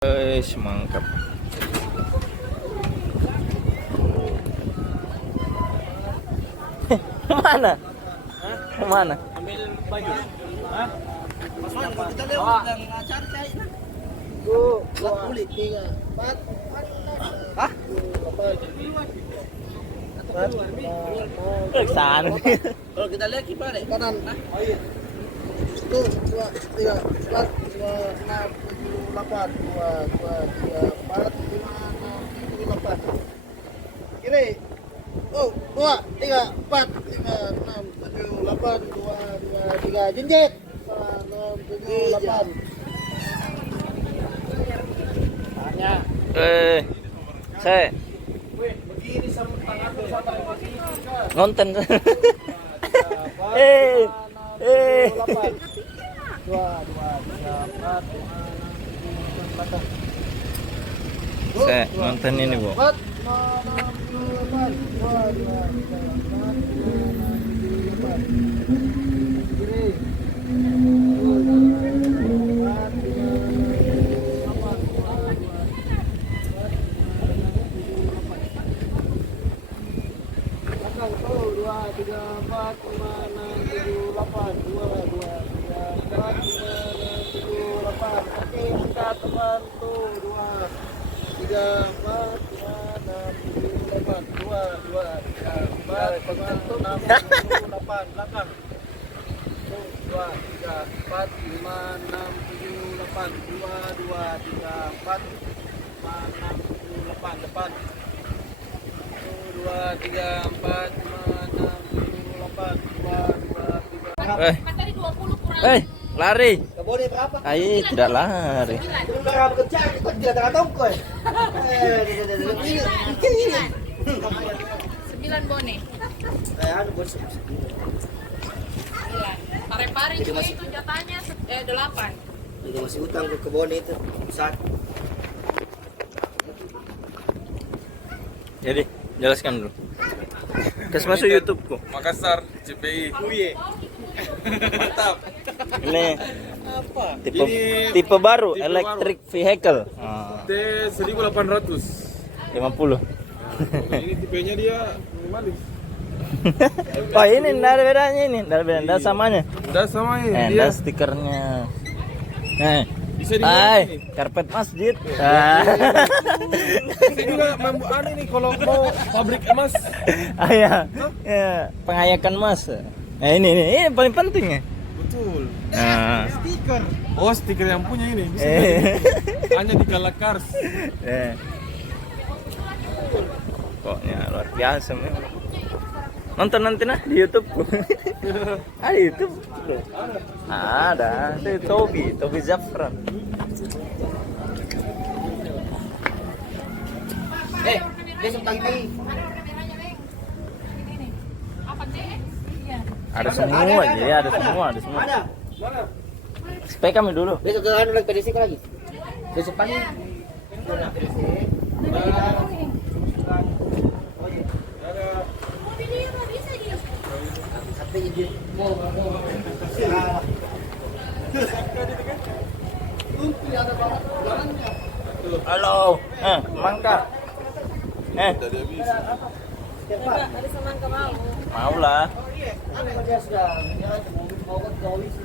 Mantap. Mana? Mana? Ambil baju. Hah? Kalau kita lewat dan ngacar cari nah. Kulit 3, 4. Hah? Sana. Kalau kita lihat gimana? Kanan. Oh iya. 1, 2, 3, 4, 2, 6, 7, 8, 2, 3, 4, 5, 6, 7, 8. Kiri. Oh, 2, 3, 4, 5, 6, 7, 8, 2, 3, jenjet. 6, 7, 8. Tanya. Saya Weh, begini sama tangan tuh sama nonton. 2, 2, 3, 4, 5, 6, 7, 8. Saya nonton ini, Bu. 4, 5, 6, 7, 8. 2, 2, 3, 4, 5, 6, 7, 8. Kiri. 2, 3, 4, 5, 6, 7, 8. 2, 2, 3, 4, 5, 6, 7, 8. Oke, angkat teman tuh. 2, 3, 4, 5, 6, 7, 8. 2, 2, 3, 4, 5, 6, 7, 8. Belakang. 2, 3, 4, 5, 6, 7, 8. 2, 2, 3, 4, 5, 6, 7, 8. Depan. 2, 3, 4, 5, 6, 7, 8. 2, 2, 3. Kan tadi 20 kurang. Lari. Kebunnya berapa? Ai, tidak lari. Itu berapa kerja kita tidak ada tongko. Ini. 9 bone. Anu bos. 9. Pare-pare juga itu jatahnya 8. Ini masih utang ke kebun itu. Besar. Jadi, jelaskan dulu. Kas masuk YouTube-ku. Makassar, CPI. Uye. Mantap. Ini Apa? tipe Ini tipe baru, tipe electric vehicle. T1800. 50. Ini tipenya dia minimalis. Oh, ini enggak ada bedanya ini, enggak ada bedanya, enggak samanya. Udah sama ini dia. Enggak stikernya. Bisa dilihat ini. Karpet masjid. Saya juga membuat ini kalau mau pabrik emas. Ya, pengayakan emas. Nah, ini paling penting ya. Betul. Nah, Stiker. Oh, stiker yang punya ini. Bisa hanya di Kalakars. Pokoknya luar biasa memang. Nonton nanti nah di YouTube. Ada YouTube. Ada. Itu Tobi Zafran. Besok pagi-pagi. Apa deh? Iya. Ada semua, jadi ada semua. Ada. Mana? Spek kami dulu. Besok ke anu lagi PDC lagi. Besok pagi. PDC. Halo. Mangka. Ada semangka mau. Mau lah.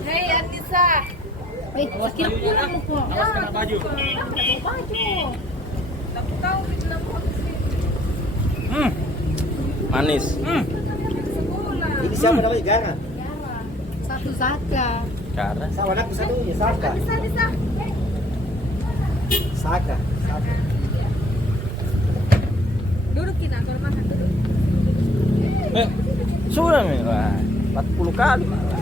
Hei Anissa. Sakit pulang kok. Awas kena baju. Baju. Tapi tahu di dalam Manis. sekolah. Ini siapa namanya? Gara. Satu saja. Karena Sama anak satunya Saka. Bisa. Saka. Duduk kita kalau makan duduk. sudah nih, wah, 40 kali malah.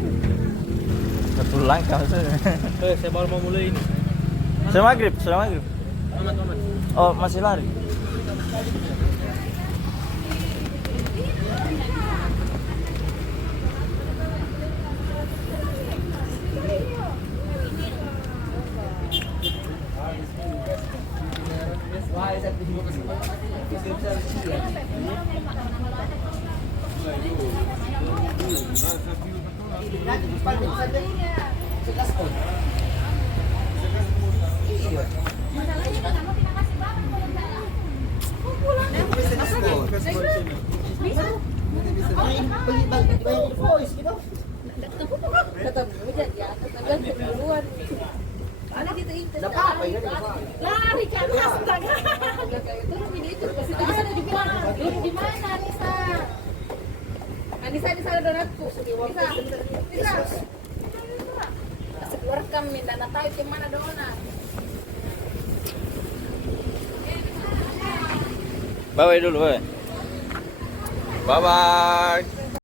Satu langkah maksudnya. Saya baru mau mulai ini. Sudah maghrib. Aman. Oh, masih lari. Masalahnya kan kamu tidak kasih banget kalau jalan. Kok pulang? Bisa. Bagi voice gitu. Tetap hujan di atas, nanti duluan. Ada gitu itu. Apa ini? Lari ke atas, astaga. Itu itu pasti bisa dibilang. Di mana Anissa? Anissa di sana donatku. Bisa. Bisa. Kasih keluarkan minta tahu di mana donat. Bye dulu, bye. Bye bye.